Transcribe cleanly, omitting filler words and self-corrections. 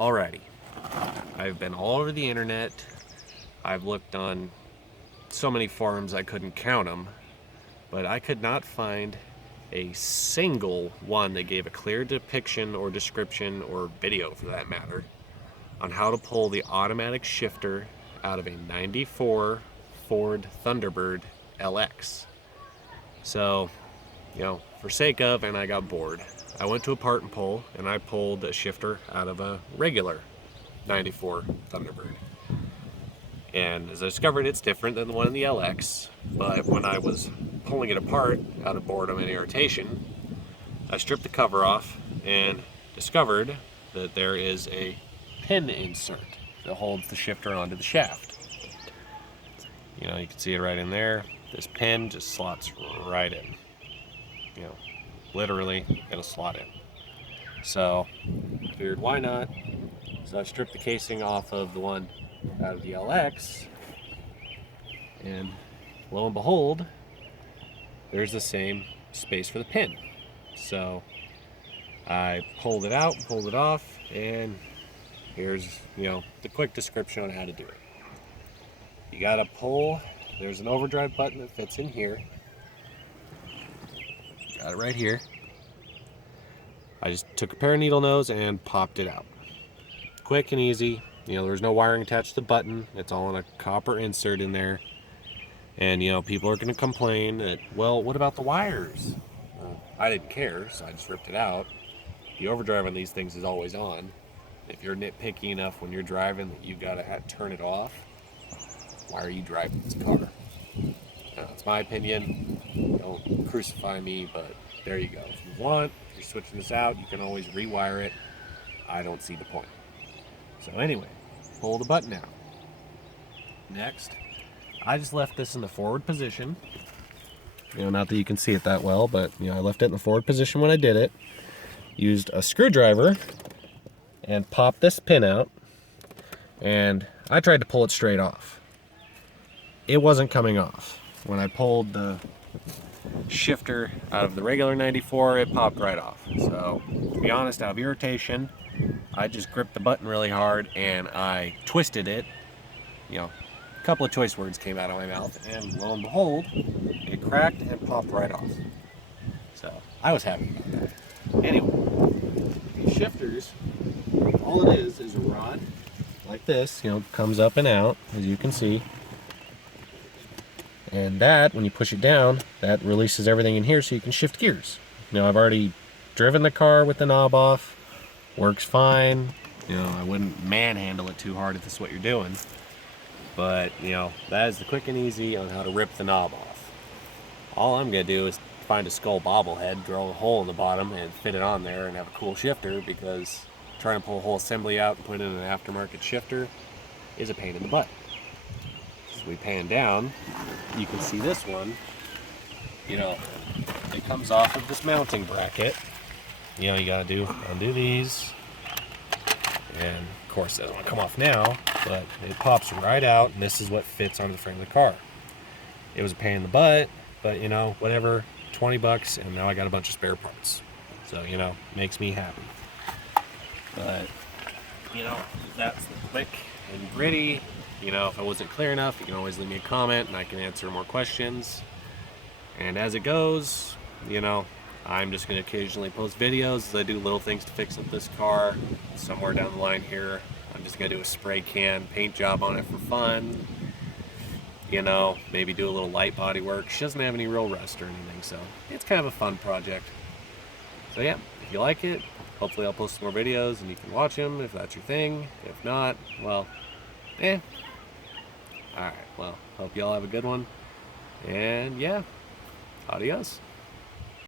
Alrighty, I've been all over the internet. I've looked on so many forums I couldn't count them, but I could not find a single one that gave a clear depiction or description, or video for that matter, on how to pull the automatic shifter out of a 94 Ford Thunderbird LX. So, for sake of, and I got bored, I went to a part and pull, and I pulled a shifter out of a regular 94 Thunderbird. And as I discovered, it's different than the one in the LX, but when I was pulling it apart out of boredom and irritation, I stripped the cover off and discovered that there is a pin insert that holds the shifter onto the shaft. You can see it right in there. This pin just slots right in. Literally, it'll slot in. So, figured why not? So I stripped the casing off of the one out of the LX, and lo and behold, there's the same space for the pin. So I pulled it out, pulled it off, and here's the quick description on how to do it. You gotta pull, there's an overdrive button that fits in here. Got it right here. I just took a pair of needle nose and popped it out. Quick and easy. There's no wiring attached to the button. It's all in a copper insert in there. And people are going to complain that, well, what about the wires? I didn't care, so I just ripped it out. The overdrive on these things is always on. If you're nitpicky enough when you're driving that you gotta turn it off, why are you driving this car? It's my opinion. Don't crucify me, but there you go. If you want, if you're switching this out, you can always rewire it. I don't see the point. So anyway, pull the button out. Next, I just left this in the forward position. Not that you can see it that well, but I left it in the forward position when I did it. Used a screwdriver and popped this pin out, and I tried to pull it straight off. It wasn't coming off. When I pulled the shifter out of the regular 94, it popped right off. So, to be honest, out of irritation, I just gripped the button really hard and I twisted it. A couple of choice words came out of my mouth, and lo and behold, it cracked and popped right off. So, I was happy about that. Anyway, these shifters, all it is a rod like this, comes up and out, as you can see. And that, when you push it down, that releases everything in here so you can shift gears. I've already driven the car with the knob off. Works fine. I wouldn't manhandle it too hard if this is what you're doing. But, that is the quick and easy on how to rip the knob off. All I'm going to do is find a skull bobblehead, drill a hole in the bottom, and fit it on there and have a cool shifter, because trying to pull a whole assembly out and put it in an aftermarket shifter is a pain in the butt. As we pan down, you can see this one, it comes off of this mounting bracket. You gotta undo these, and of course it doesn't want to come off now, but it pops right out, and this is what fits onto the frame of the car. It was a pain in the butt, but whatever, 20 bucks, and now I got a bunch of spare parts. So, makes me happy. But, that's the quick and gritty. If I wasn't clear enough, you can always leave me a comment and I can answer more questions. And as it goes, I'm just going to occasionally post videos as I do little things to fix up this car. Somewhere down the line here, I'm just going to do a spray can paint job on it for fun. Maybe do a little light body work. She doesn't have any real rust or anything, so it's kind of a fun project. So yeah, if you like it, hopefully I'll post some more videos and you can watch them if that's your thing. If not, well, Alright, well, hope y'all have a good one. And yeah, adios.